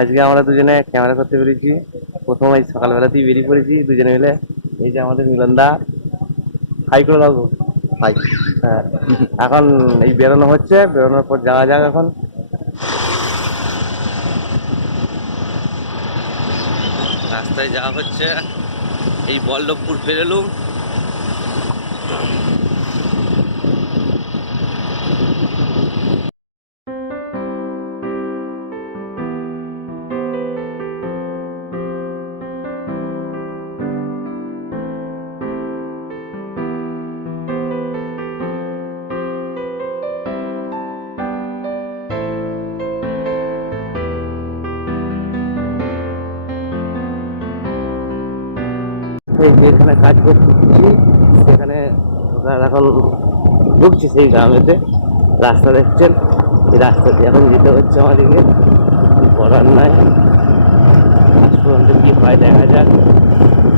আজকে আমরা দুজনে ক্যামেরা করতে পেরেছি। প্রথম এই সকালবেলাতেই বেরিয়ে পড়েছি। দুজনে মিলে এই যে আমাদের মিলনদা। হাই করে দাও হাই হ্যাঁ। এখন এই বেরোনো হচ্ছে। বেরোনোর পর যাওয়া যাক এখন। রাস্তায় যাওয়া হচ্ছে। এই বল্লভপুর পেরেলুম যেখানে কাজ করছি সেখানে এখন ঢুকছি সেই গ্রামেতে। রাস্তা দেখছেন এই রাস্তা দিয়ে এখন যেতে হচ্ছে আমাদেরকে। করার নাই। আজ পর্যন্ত কি হয় দেখা যাক।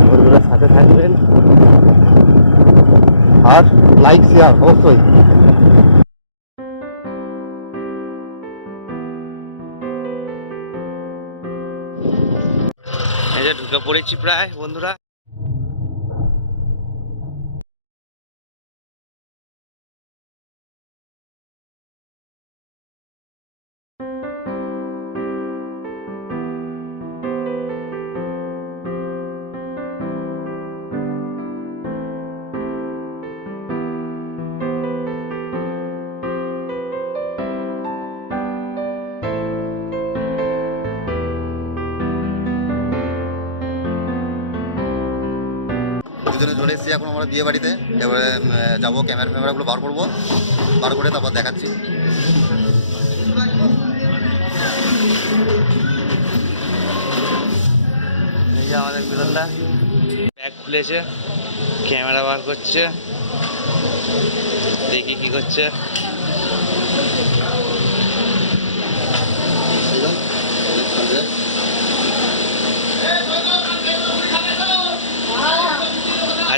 বন্ধুরা সাথে থাকবেন। আর লাইক শেয়ার অবশ্যই। এই যে ঢুকে পড়েছি প্রায় বন্ধুরা। দুজনে চলে এসেছি এখন আমরা বিয়ে বাড়িতে। এবারে যাব ক্যামেরা ফ্যামেরাগুলো বার করব। বার করে তারপর দেখাচ্ছি। আমাদের মিলনদা ব্যাগ খুলেছে ক্যামেরা বার করছে। দেখি কি করছে।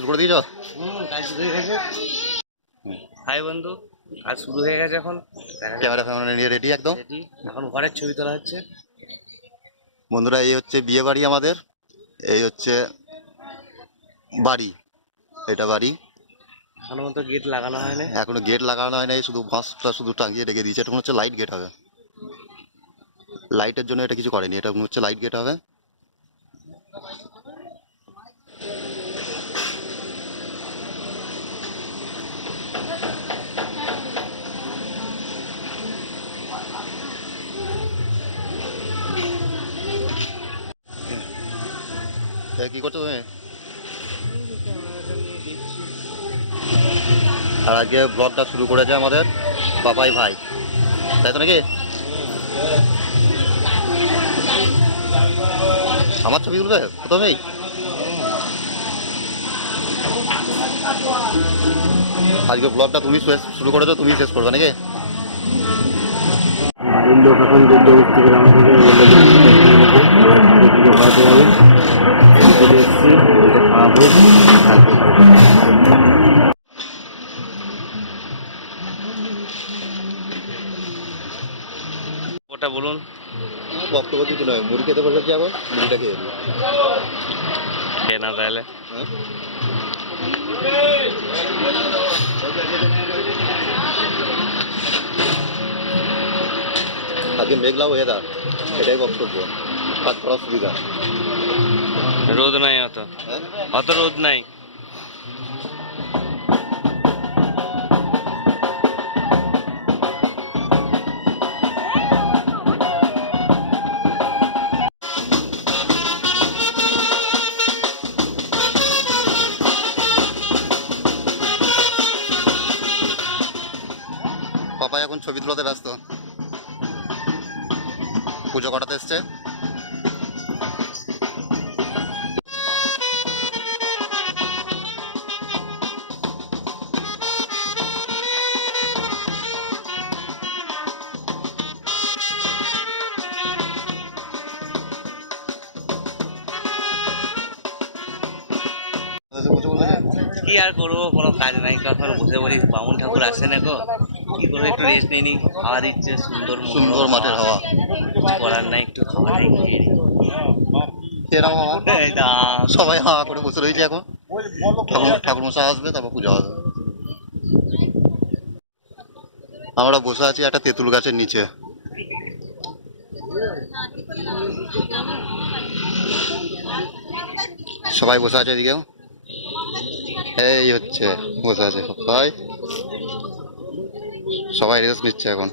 শুরু হয়ে গেছে। হাই বন্ধু কাজ শুরু হয়ে গেছে এখন। ক্যামেরা ফ্যামেরা নিয়ে রেডি একদম। এখন ঘরের ছবি তোলা হচ্ছে। বন্ধুরা এই হচ্ছে বিয়ে বাড়ি আমাদের। এই হচ্ছে বাড়ি। এটা বাড়ি। এখনও মতো গেট লাগানো হয়নি। এখনও গেট লাগানো হয় নাই শুধু বাঁশটা শুধু টাঙিয়ে রেখে দিয়েছে। এটা হচ্ছে লাইট গেট হবে। লাইটের জন্য এটা কিছু করেনি। এটা হচ্ছে লাইট গেট হবে। কি করছ তুমি? আর আজকে ব্লগটা শুরু করেছে আমাদের বাবাই ভাই। তাই তো নাকি? আমার ছবি তুলবে? প্রথমেই? আজকে ব্লগটা তুমি শুরু করেছ, তুমি শেষ করবে নাকি? লোক এখন ওটা বলুন বক্তব্য কিছু নয় মুড়ি খেতে বসেছি এখন মুড়িটা খেয়ে। খেয়ে না তাহলে হ্যাঁ? আজকে মেঘলা ওয়েদার এটাই বক্তব্য কাজ করার সুবিধা রোদ নাই অত। অত রোদ নাই। কি আর করব? কোনো কাজ নাই। কখন বসে বলি বামুন ঠাকুর আসে না গো? কি করব? একটু রেস্ট নিয়ে নি খাওয়া দিচ্ছে সুন্দর সুন্দর মাঠের হাওয়া। করার নাই একটু খাওয়া নাই। খেয়ে নিই। সবাই হাওয়া করে বসে রয়েছে এখন। ঠাকুর ঠাকুর মশাই আসবে তারপর পুজো হবে। আমরা বসে আছি একটা তেঁতুল গাছের নিচে। সবাই বসে আছে এদিকেও এই হচ্ছে বসে আছে সবাই। সবাই রেস্ট নিচ্ছে এখন।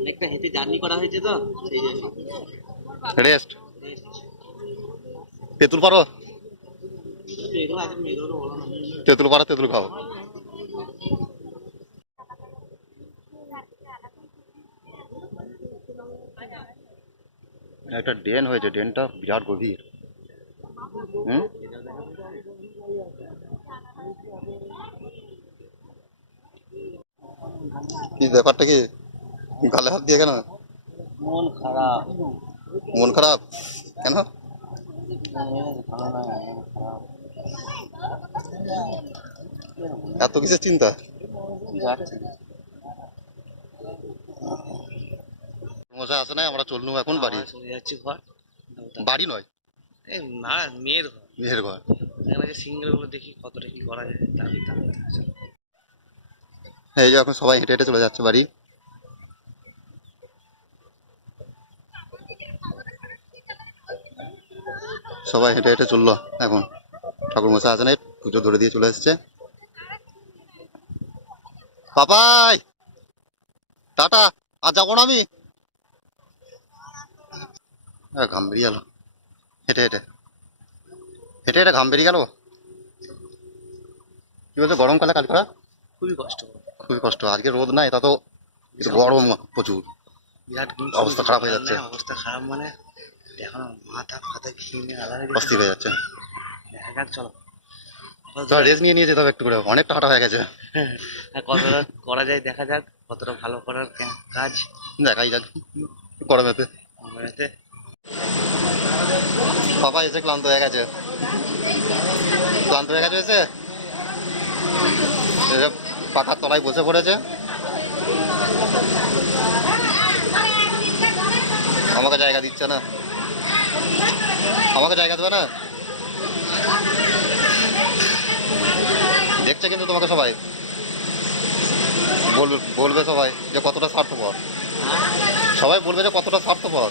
অনেকটা হেঁটে জার্নি করা হয়েছে তো সেই জন্য। রেস্ট তেঁতুল পারো? তেঁতুল পাড়া তেঁতুল খাও। একটা ড্রেন হয়েছে ড্রেনটা বিরাট গভীর। হুম? কি ব্যাপারটা কি? গালে হাত দিয়ে কেন? মন খারাপ। মন খারাপ? কেন? এত কিসের চিন্তা? মশা আসে না আমরা চললুম এখন বাড়ি। চলে যাচ্ছি ঘর। বাড়ি নয়? না মেয়ের ঘর। মেয়ের ঘর। এখানে যে সিঙ্গেলগুলো দেখি কতটা কি করা যায় দাবি দাবি এই যে এখন সবাই হেঁটে হেঁটে চলে যাচ্ছে বাড়ি। সবাই হেঁটে হেঁটে চলল এখন। ঠাকুর মশাই আছে না পুজো ধরে দিয়ে চলে এসছে। পাপাই! টাটা আর যাব না আমি? ঘাম হেঁটে হেঁটে। হেঁটে এটা ঘাম বেরিয়ে গেল? কি বলছে গরমকালে কাজ করা? খুবই কষ্ট। খুবই কষ্ট আজকে রোদ নাই তা তো গরম প্রচুর। বিরাট অবস্থা খারাপ হয়ে যাচ্ছে। অবস্থা খারাপ মানে এখন মাথা ফাথা ঘিমে আলাদা অস্থির হয়ে যাচ্ছে। দেখা যাক চলো। চল রেস্ট নিয়ে নিয়ে যেতে হবে একটু করে অনেকটা হাঁটা হয়ে গেছে। কতটা করা যায় দেখা যাক কতটা ভালো করার কাজ। দেখাই যাক গরমেতে। আমার হাতে বাবা এসে ক্লান্ত হয়ে গেছে। ক্লান্ত হয়ে গেছে এসে পাখার তলায় বসে পড়েছে। আমাকে জায়গা দিচ্ছে না। আমাকে জায়গা দেবে না? দেখছে কিন্তু তোমাকে সবাই। বলবে বলবে সবাই যে কতটা স্বার্থপর। সবাই বলবে যে কতটা স্বার্থপর।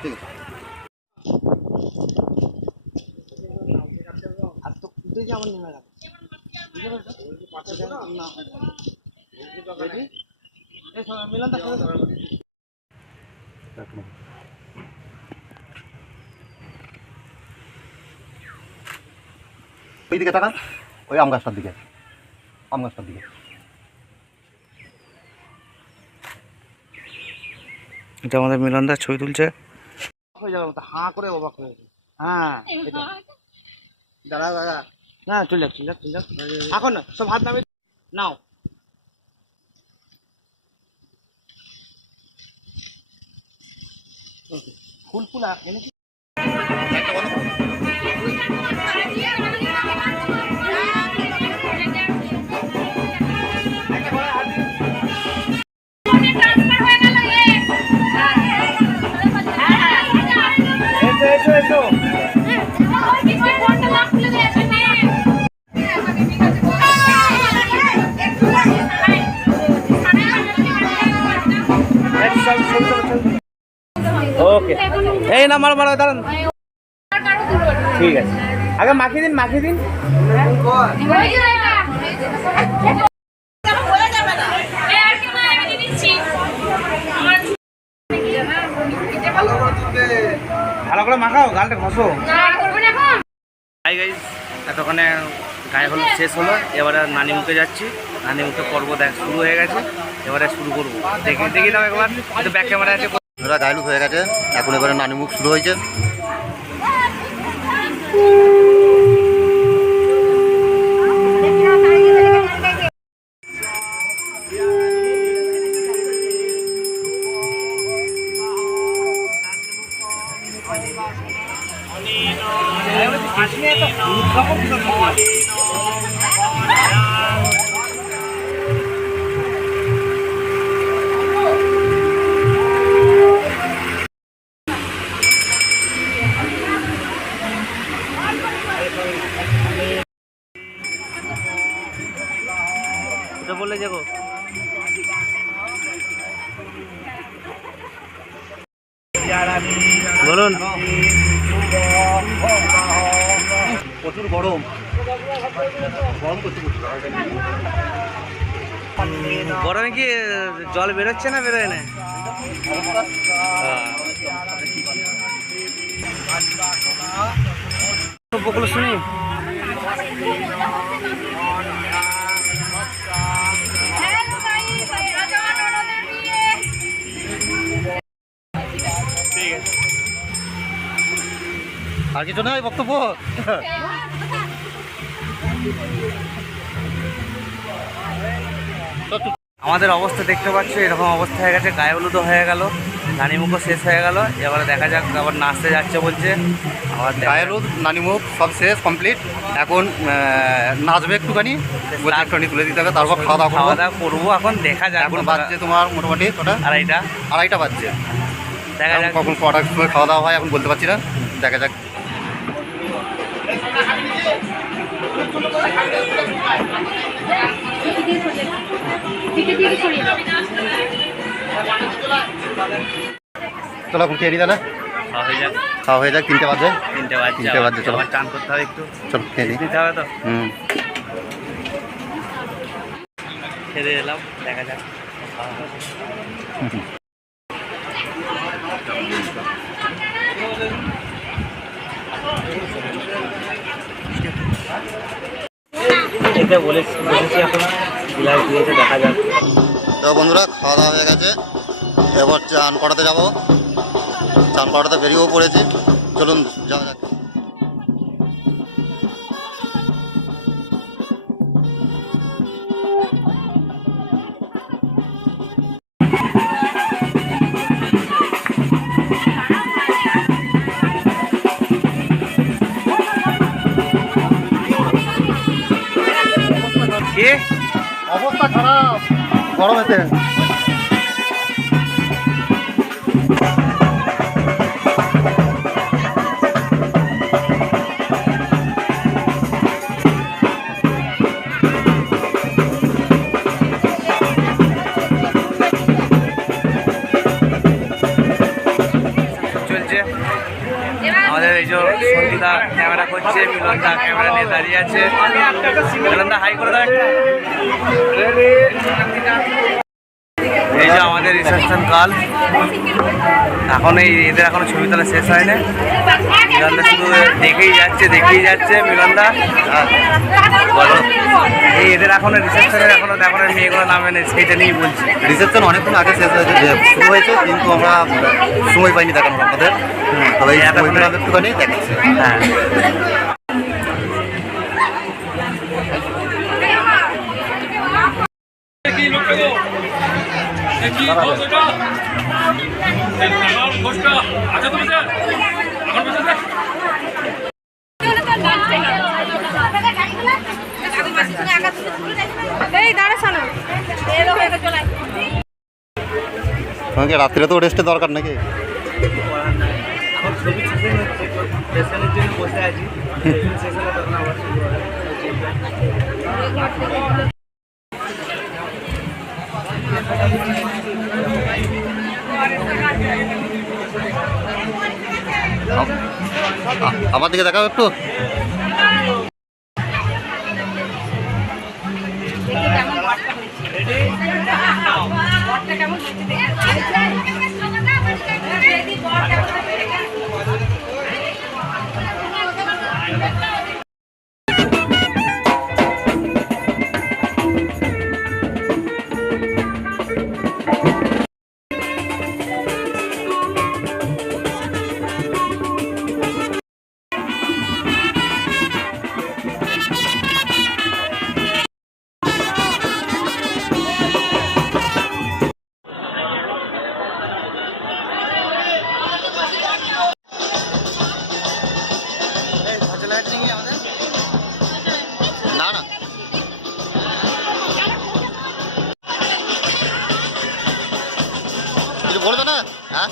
ঠিক আছে আর তো তুই যে আমার নেমে গেল মিলন ওই দিকে তাকান ওই আম গাছটার দিকে। আম গাছটার দিকে। এটা আমাদের মিলনদার ছবি তুলছে। হয়ে যাবে, মতো হাঁ করে অবাক হয়ে যাবে। হ্যাঁ দাঁড়া দাঁড়া। না, চলে যাক চলে যাক চলে যাক এখন সব হাত নামে নাও। ফুল ফুল এনেছি। ট্রান্সফার হয়ে এই না মারো দাঁড়ান। ঠিক আছে। আগে মাখিয়ে দিন মাখিয়ে দিন। ভালো করে মাখাও, গালটা ঘষো। হাই গাইজ এতক্ষণে গায়ে হলুদ শেষ হলো, এবারে নানি মুখে যাচ্ছি। নানি মুখে পর্ব দেখ শুরু হয়ে গেছে, এবারে শুরু করব। দেখি দেখি দাও একবার ব্যাক ক্যামেরা আছে ওরা গায়লুক হয়ে গেছে। এখন এবারে নানি মুখ শুরু হয়েছে। বেরোচ্ছে না বেরোয় না? বকুল শুনি? আর কিছু নয় বক্তব্য? আমাদের অবস্থা দেখতে পাচ্ছ এরকম অবস্থা হয়ে গেছে গায়ে হলুদও হয়ে গেল নানি মুখও শেষ হয়ে গেল। এবারে দেখা যাক আবার নাচতে যাচ্ছে বলছে। আবার গায়ে গায়ের রোদ নানি মুখ সব শেষ কমপ্লিট এখন নাচবে একটুখানি একটুখানি তুলে দিতে হবে তারপর খাওয়া দাওয়া খাওয়া দাওয়া করব এখন দেখা যাক। এখন বাজছে তোমার মোটামুটি কটা? আড়াইটা। আড়াইটা বাজছে। দেখা যাক। কখন কটার সময় খাওয়া দাওয়া হয় এখন বলতে পারছি না। দেখা যাক। চলো এখন খেয়ে তাহলে খাওয়া হয়ে যাক। খাওয়া হয়ে যাক তিনটে বাজে। তিনটে বাজে তিনটে চলো। চান করতে হবে একটু। চলো খেয়ে নিই। দিতে হবে তো? হুম। খেয়ে এলাম দেখা যাক। এখন দেখা তো বন্ধুরা, খাওয়া দাওয়া হয়ে গেছে। এবার চান করাতে যাব। চান করাতে বেরিয়েও পড়েছি। চলুন, যাওয়া যাক। গরমেতে চলছে ক্যামেরা করছে মিলনদা ক্যামেরা নিয়ে দাঁড়িয়ে আছে। মিলনদা হাই করে দাও আমাদের রিসেপশন কাল এখন এই এদের এখনও ছবি তোলা শেষ হয়নি। মিলনদা শুধু দেখেই যাচ্ছে দেখেই যাচ্ছে মিলনদা। বলো। এই এদের এখনও রিসেপশনের এখনও এখনও মেয়েগুলো নামে নেই সেইটা নিয়েই বলছি। রিসেপশন অনেকক্ষণ আগে শেষ হয়েছে যে শুরু হয়েছে কিন্তু আমরা সময় পাইনি দেখানোর আপনাদের তবে পেলাম একটুখানি দেখাচ্ছি। হ্যাঁ। এই দাঁড়া শোনো এলো হয়ে। তোমাকে রাত্রে তো রেস্টের দরকার নাকি? বসে আছি আমার দিকে দেখাও একটু। விளையாடுறீங்க வந்து? நானா? இது போல தானே ஆ?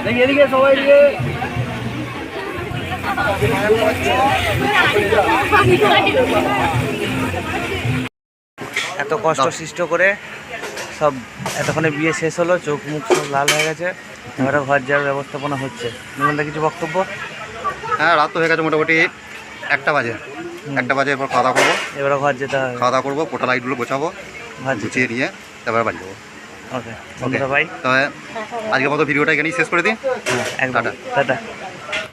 বলবে না হ্যাঁ এত কষ্ট সৃষ্ট করে সব এতক্ষণে বিয়ে শেষ হলো চোখ মুখ সব লাল হয়ে গেছে এবারে ঘর যাওয়ার ব্যবস্থাপনা হচ্ছে। নিমন্ত্রণ কিছু বক্তব্য? হ্যাঁ রাত তো হয়ে গেছে মোটামুটি একটা বাজে। একটা বাজে এরপর খাওয়া দাওয়া করব। এবারে ঘর যেতে হবে খাওয়া দাওয়া করব পোটা লাইটগুলো গোছাবো ঘর যেতে গুছিয়ে নিয়ে তারপরে বাড়ি যাব। ওকে ওকে ভাই তবে আজকের মতো ভিডিওটা এখানেই শেষ করে দিই। হ্যাঁ একদম। টাটা। টাটা।